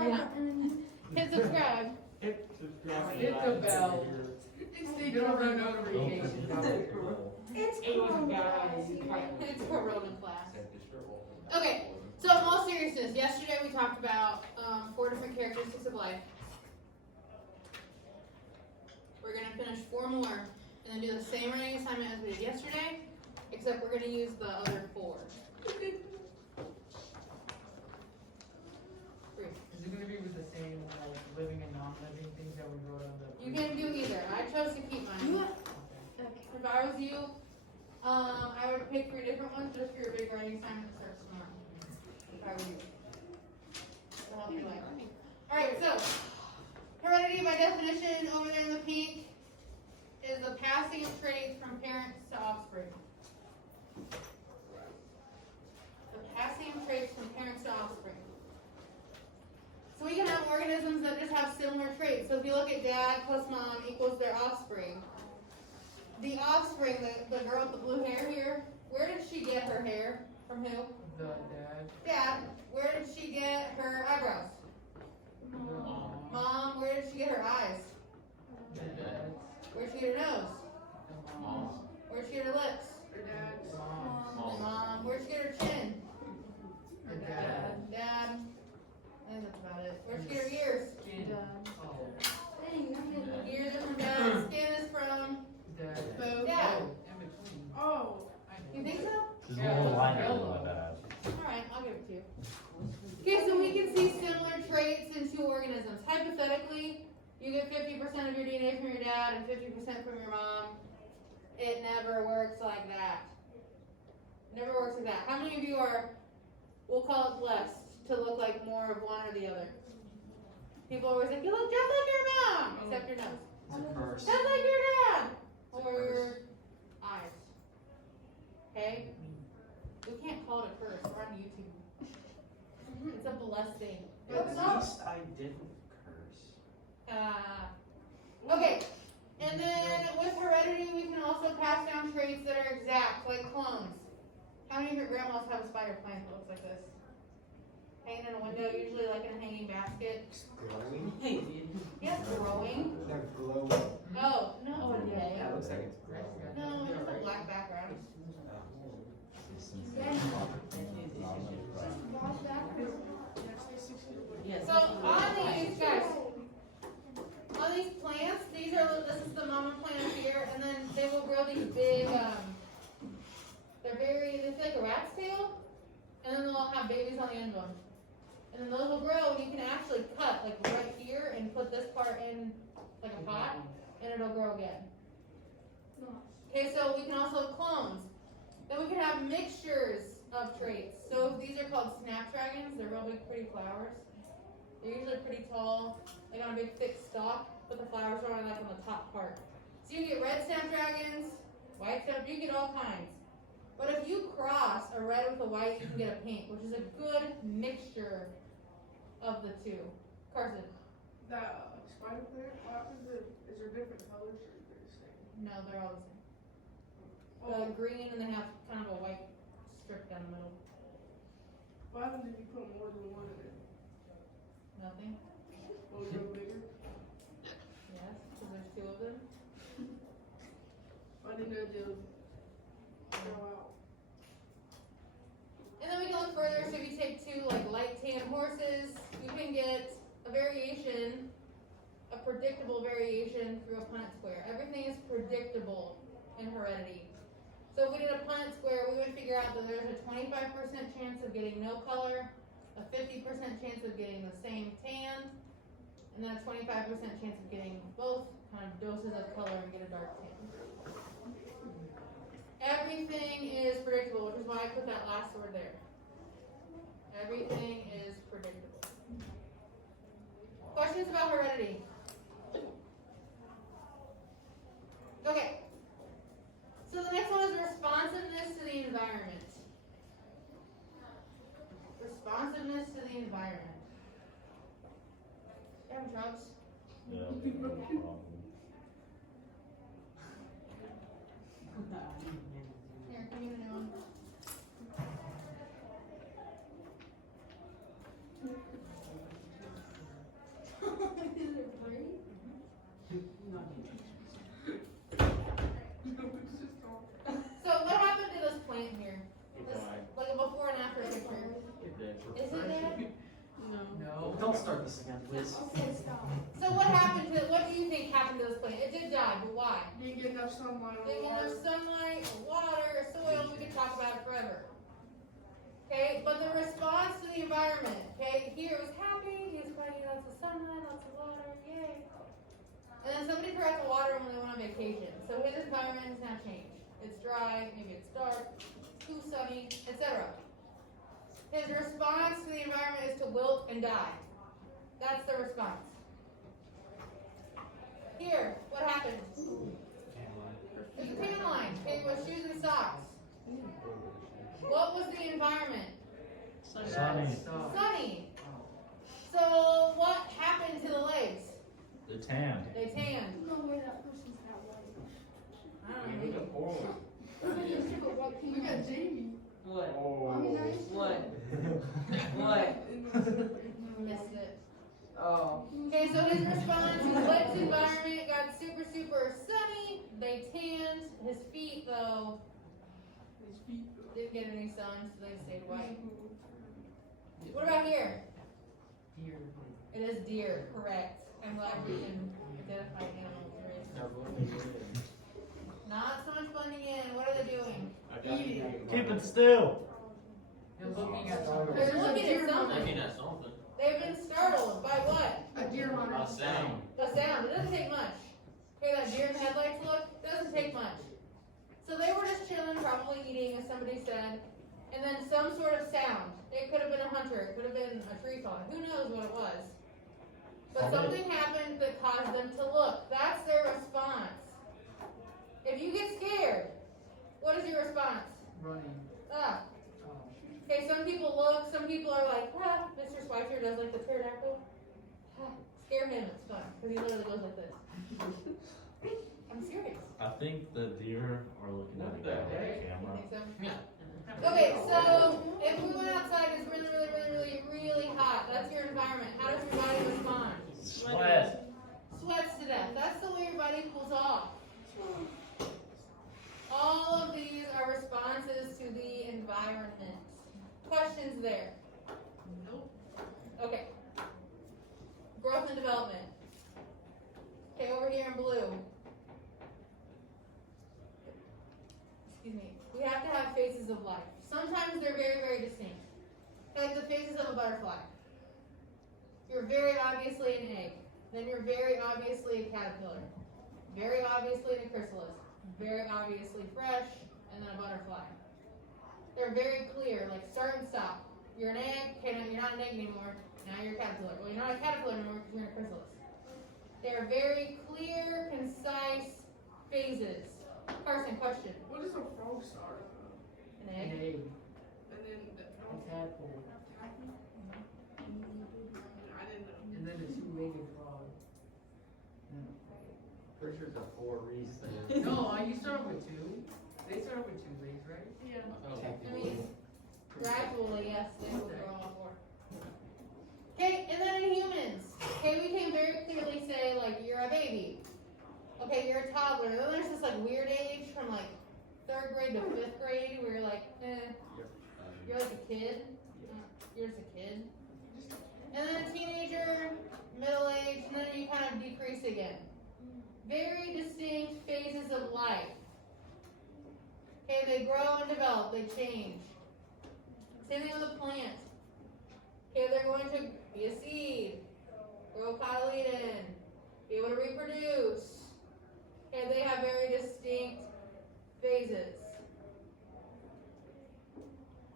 Hit subscribe. Hit subscribe. Hit the bell. It's Get over notifications. It's It's Corona class. Okay, so in all seriousness, yesterday we talked about 4 different characteristics of life. We're going to finish 4 more and then do the same writing assignment as we did yesterday, except we're going to use the other 4. Is it gonna be with the same like living and non-living things that we wrote on the? You can do either. I chose to keep mine. Okay. If I was you, I would pick 3 different ones just for your big writing assignment that starts tomorrow. If I were you. To help your life. Alright, so heredity by definition over there in the pink is the passing of traits from parents to offspring. The passing of traits from parents to offspring. So we can have organisms that just have similar traits. So if you look at dad plus mom equals their offspring. The offspring, the girl with the blue hair here, where did she get her hair? From who? The dad. Dad. Where did she get her eyebrows? Mom. Where did she get her eyes? The dad. Where did she get her nose? The mom. Where did she get her lips? Mom. Where did she get her chin? The dad. Dad. I think that's about it. Where did she get her ears? Skin. Oh. Ears are from dad. Skin is from Dad. dad. In between. Oh. You think so? She's a little lighter than my dad. Alright, I'll give it to you. Okay, so we can see similar traits in 2 organisms. Hypothetically, you get 50% of your DNA from your dad and 50% from your mom. It never works like that. Never works like that. How many of you are, we'll call it blessed, to look like more of one or the other? People always like, you look just like your mom, except your nose. It's a curse. Just like your dad. Or your eyes. Okay? We can't call it a curse. We're on YouTube. It's a blessing. At least I didn't curse. Okay. And then with heredity, we can also pass down traits that are exact, like clones. How many of your grandmas have a spider plant that looks like this? Hanging in a window, usually like in a hanging basket. Glowing? Yes, growing. They're glowing. Oh, no, okay. Yeah, it looks like it's glowing. No, it's a black background. So on these guys, on these plants, this is the mama plant here, and then they will grow these big, it's like a rat's tail, and then they'll have babies on the end of them. And then those will grow, and you can actually cut like right here and put this part in like a pot, and it'll grow again. Okay, so we can also have clones. Then we can have mixtures of traits. So these are called snapdragons. They're real big, pretty flowers. They're usually pretty tall, like on a big, thick stalk, but the flowers are like on the top part. So you get red snapdragons, white snapdragons, you get all kinds. But if you cross a red with a white, you can get a pink, which is a good mixture of the 2. Carson? That spider plant, what happens is there different colors or is it the same? No, they're all the same. The green, and they have kind of a white strip down the middle. What happens if you put more than one in it? Nothing? Will it grow bigger? Yes, because there's 2 of them. I didn't know they'll grow out. And then we can look further, so if you take 2 like light tan horses, you can get a variation, a predictable variation through a Punnett square. Everything is predictable in heredity. So if we did a Punnett square, we would figure out that there's a 25% chance of getting no color, a 50% chance of getting the same tan, and then a 25% chance of getting both kind of doses of color and get a dark tan. Everything is predictable, which is why I put that last word there. Everything is predictable. Questions about heredity? Okay. So the next one is responsiveness to the environment. Responsiveness to the environment. You having troubles? Yeah. Here, give me the new one. Don't start this again, please. Okay, stop. So what happened to, what do you think happened to this plant? It did die, but why? Didn't get enough sunlight on Didn't the get water. enough sunlight, or water, or soil, we could talk about it forever. Okay, but the response to the environment, okay, here it was happy, he was finding lots of sunlight, lots of water, yay. And then somebody forgot to water him when they went on vacation. So his environment has now changed. It's dry, maybe it's dark, too sunny, etc. His response to the environment is to wilt and die. That's the response. Here, what happened? It's a tan line, okay, with shoes and socks. What was the environment? Sunny. Stop. Sunny. Oh. So what happened to the legs? The tanned. They tanned. No way that person's that white. I don't know. We got Jamie. What? I mean, I used to- What? What? Missed it. Oh. Okay, so his response, his legs environment got super, super sunny. They tanned. His feet, though, His feet. didn't get any sun, so they stayed white. What about here? Deer. It is deer, correct. I'm glad we can identify animals. Not so much blending in. What are they doing? Keep it still. They're looking at something. They're looking at something. Looking at something. They've been startled by what? A deer hunter. A sound. The sound. It doesn't take much. Okay, that deer in the headlights look, doesn't take much. So they were just chilling, probably eating, as somebody said, and then some sort of sound. It could have been a hunter, it could have been a tree falling, who knows what it was. But something happened that caused them to look. That's their response. If you get scared, what is your response? Running. Ah. Oh. Okay, some people look, some people are like, ah, Mr. Schweitzer does like the pterodactyl. Ah, scare him, it's fun, because he literally goes like this. I'm serious. I think the deer are looking at it on the You camera. think so? Yeah. Okay, so if we went outside, it's really, really, really, really, really hot. That's your environment. How does your body respond? Sweat. Sweats to death. That's the way your body cools off. All of these are responses to the environment. Questions there? Nope. Okay. Growth and development. Okay, over here in blue. Excuse me. We have to have phases of life. Sometimes they're very, very distinct. Like the phases of a butterfly. You're very obviously an egg. Then you're very obviously a caterpillar. Very obviously a chrysalis. Very obviously fresh, and then a butterfly. They're very clear, like start and stop. You're an egg, okay, no, you're not an egg anymore. Now you're a caterpillar. Well, you're not a caterpillar anymore because you're in a chrysalis. They're very clear, concise phases. Carson, question. What does a frog start? An An egg? egg. And then A tadpole. I didn't know. And then a two-legged frog. Pretty sure it's a 4 reason. No, you start with two. They start with two legs, right? Yeah. I mean, gradually, yes, they will grow all four. Okay, and then in humans, okay, we can very clearly say, like, you're a baby. Okay, you're a toddler. And then there's this, like, weird age from, like, 3rd grade to 5th grade where you're like, you're like a kid. You're just a kid. And then a teenager, middle age, and then you kind of decrease again. Very distinct phases of life. Okay, they grow and develop, they change. Same thing with a plant. Okay, they're going to be a seed, grow cotyledon, be able to reproduce. Okay, they have very distinct phases.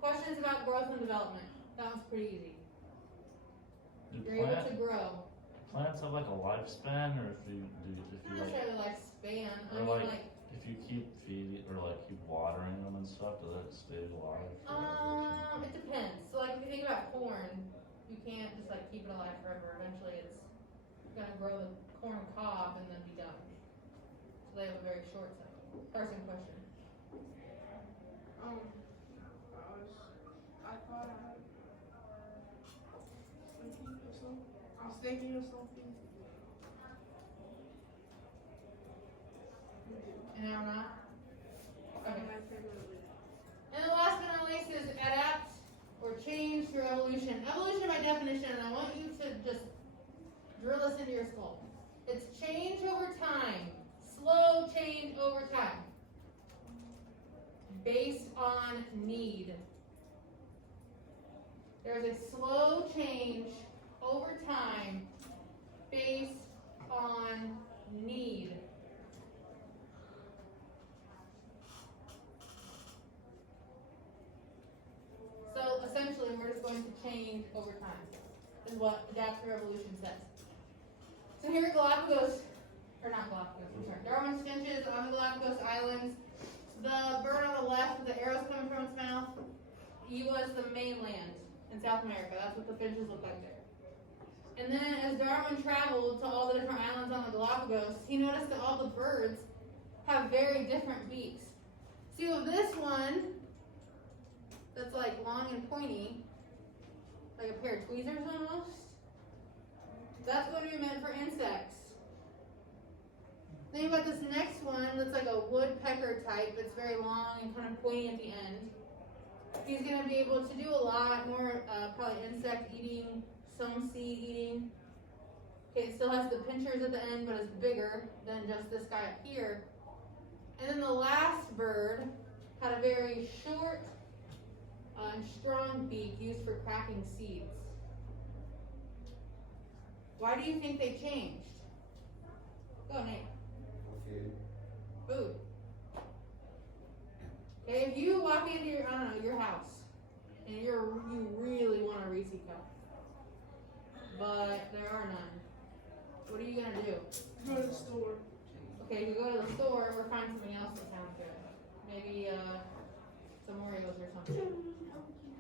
Questions about growth and development? That one's pretty easy. Do You're able to grow. plants have like a lifespan, or if you Not like, necessarily lifespan. I or mean, like, like, if you keep feeding or like keep watering them and stuff, does that stay alive? it depends. So, like, if you think about corn, you can't just like keep it alive forever. Eventually, it's gonna grow the corn cob and then be done. So they have a very short cycle. Carson, question. I thought I was thinking of something. And now we're not. Okay. And I figured it. And the last but not least is adapt or change through evolution. Evolution by definition, and I want you to drill this into your skull. It's change over time. Slow change over time. Based on need. There's a slow change over time based on need. So essentially, we're just going to change over time, is what adaptive evolution says. So here at Galapagos, or not Galapagos, I'm sorry, Darwin's finches on the Galapagos Islands. The bird on the left with the arrows coming from its mouth, he was the mainland in South America. That's what the finches look like there. And then as Darwin traveled to all the different islands on the Galapagos, he noticed that all the birds have very different beaks. See, with this one, that's like long and pointy, like a pair of tweezers almost, that's going to be meant for insects. Then you've got this next one that's like a woodpecker type. It's very long and kind of pointy at the end. He's going to be able to do a lot more, probably insect eating, some seed eating. Okay, it still has the pinchers at the end, but it's bigger than just this guy up here. And then the last bird had a very short and strong beak used for cracking seeds. Why do you think they changed? Go, Nate. Food. Okay, if you walk into your, I don't know, your house, and you really want a Reese cup, but there are none, what are you gonna do? Go to the store. Okay, you go to the store or find something else that sounds good. Maybe some Oreos or something.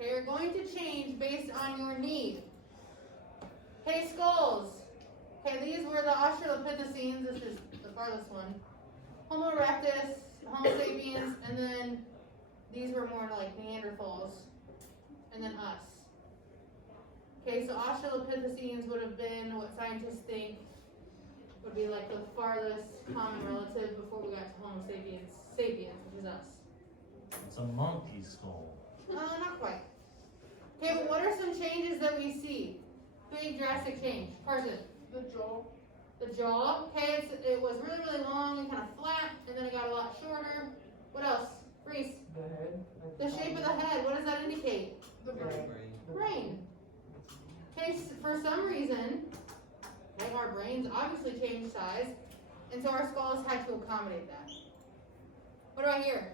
Okay, you're going to change based on your need. Okay, skulls. Okay, these were the Australopithecines. This is the farthest one. Homo erectus, Homo sapiens, and then these were more like Neanderthals, and then us. Okay, so Australopithecines would have been what scientists think would be like the farthest common relative before we got to Homo sapiens, which is us. It's a monkey skull. Not quite. Okay, but what are some changes that we see? Big drastic change. Carson. The jaw. The jaw. Okay, it was really, really long and kind of flat, and then it got a lot shorter. What else? Reese. The head. Like The shape of the head. What does that indicate? The brain. Brain. Okay, for some reason, okay, our brains obviously changed size, and so our skulls had to accommodate that. What do I hear?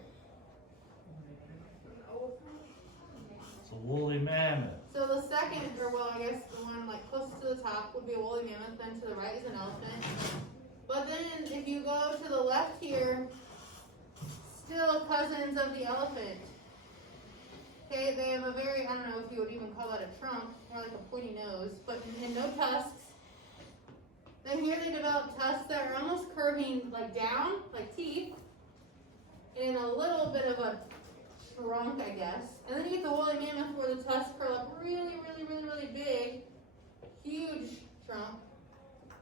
It's a woolly mammoth. So the second, or well, I guess the one like closest to the top would be a woolly mammoth, then to the right is an elephant. But then if you go to the left here, still cousins of the elephant. Okay, they have a very, I don't know if you would even call that a trunk, more like a pointy nose, but and no tusks. Then here they develop tusks that are almost curving like down, like teeth, and a little bit of a trunk, I guess. And then you get the woolly mammoth where the tusks curl up really, really, really, really big, huge trunk.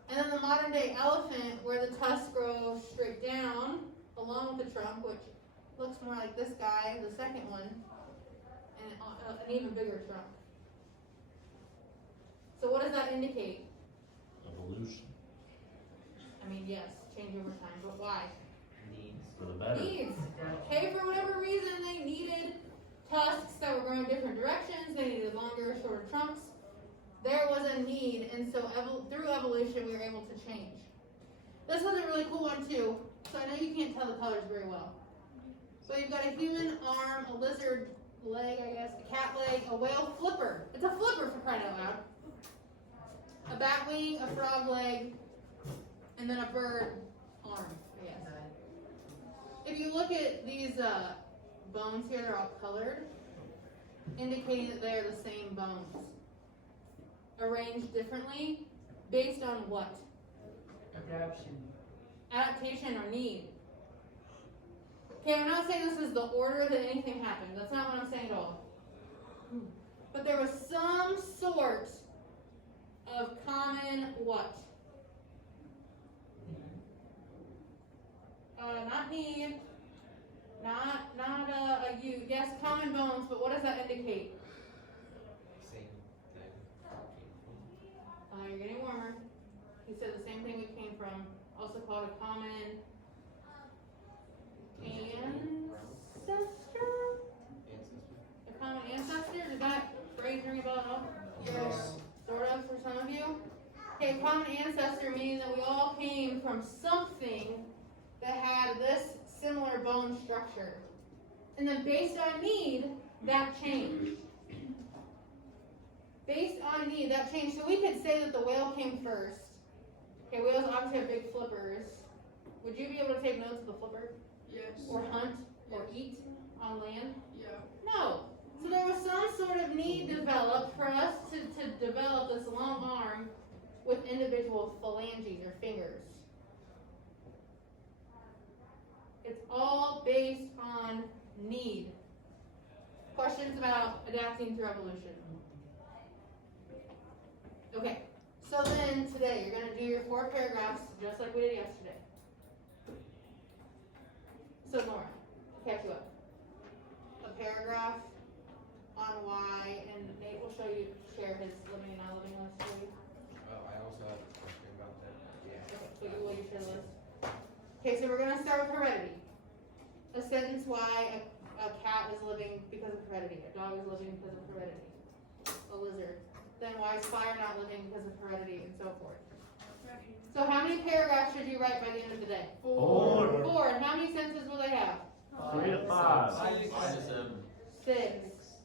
And then the modern day elephant where the tusks grow straight down along with the trunk, which looks more like this guy, the second one, and an even bigger trunk. So what does that indicate? Evolution. I mean, yes, change over time, but why? Needs. For the better. Needs. Okay, for whatever reason, they needed tusks that were growing different directions. They needed longer, shorter trunks. There was a need, and so through evolution, we were able to change. This was a really cool one too. So I know you can't tell the colors very well. So you've got a human arm, a lizard leg, I guess, a cat leg, a whale flipper. It's a flipper for crying out loud. A bat wing, a frog leg, and then a bird arm, I guess. If you look at these bones here, they're all colored, indicating that they're the same bones. Arranged differently, based on what? Adaptation. Adaptation or need. Okay, I'm not saying this is the order that anything happened. That's not what I'm saying at all. But there was some sort of common what? Not need, not a you. Yes, common bones, but what does that indicate? Same thing. You're getting warmer. could say the same thing we came from, also called a common ancestor? A common ancestor, does that phrase ring a bell at all? Yes. Sort of, for some of you? Okay, common ancestor meaning that we all came from something that had this similar bone structure. And then based on need, that changed. Based on need, that changed. So we could say that the whale came first. Okay, whales obviously have big flippers. Would you be able to take notes of the flipper? Yes. Or hunt? Or eat on land? Yeah. No. So there was some sort of need developed for us to develop this long arm with individual phalanges or fingers. It's all based on need. Questions about adapting through evolution? Okay, so then today you're going to do your 4 paragraphs just like we did yesterday. So Nora, to catch you up. A paragraph on why, and Nate will share his living and non-living list for you. Well, I also have a question about that. Yeah. Okay, so you will share the list. Okay, so we're gonna start with heredity. A sentence why a cat is living because of heredity, a dog is living because of heredity, a lizard. Then why is fire not living because of heredity, and so forth. So how many paragraphs should you write by the end of the day? 4. 4. And how many sentences will they have? 3 to 5. 5 to 7. 6.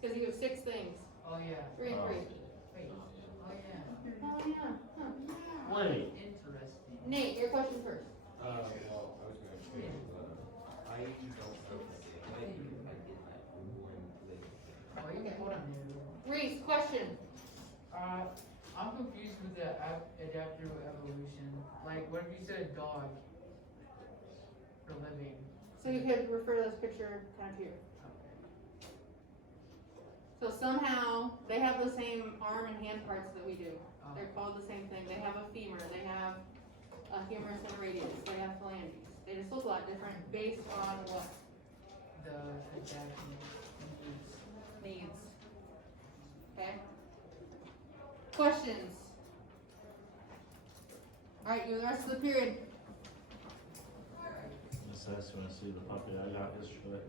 Because you have 6 things. Oh, yeah. 3 and 3. Wait. Oh, yeah. Oh yeah. Huh. Wait. Interesting. Nate, your question first. Well, I was going to say, I don't know if I did that when living. Oh, you can put on there. Reese, question. I'm confused with the adaptive evolution. Like, what if you said a dog for living? So you could refer to this picture kind of here. So somehow they have the same arm and hand parts that we do. They're called the same thing. They have a femur. They have a humerus and a radius. They have phalanges. They just look a lot different based on what The adaptive needs. Okay. Questions. All right, you the rest of the period. Just ask when I see the puppy I got yesterday.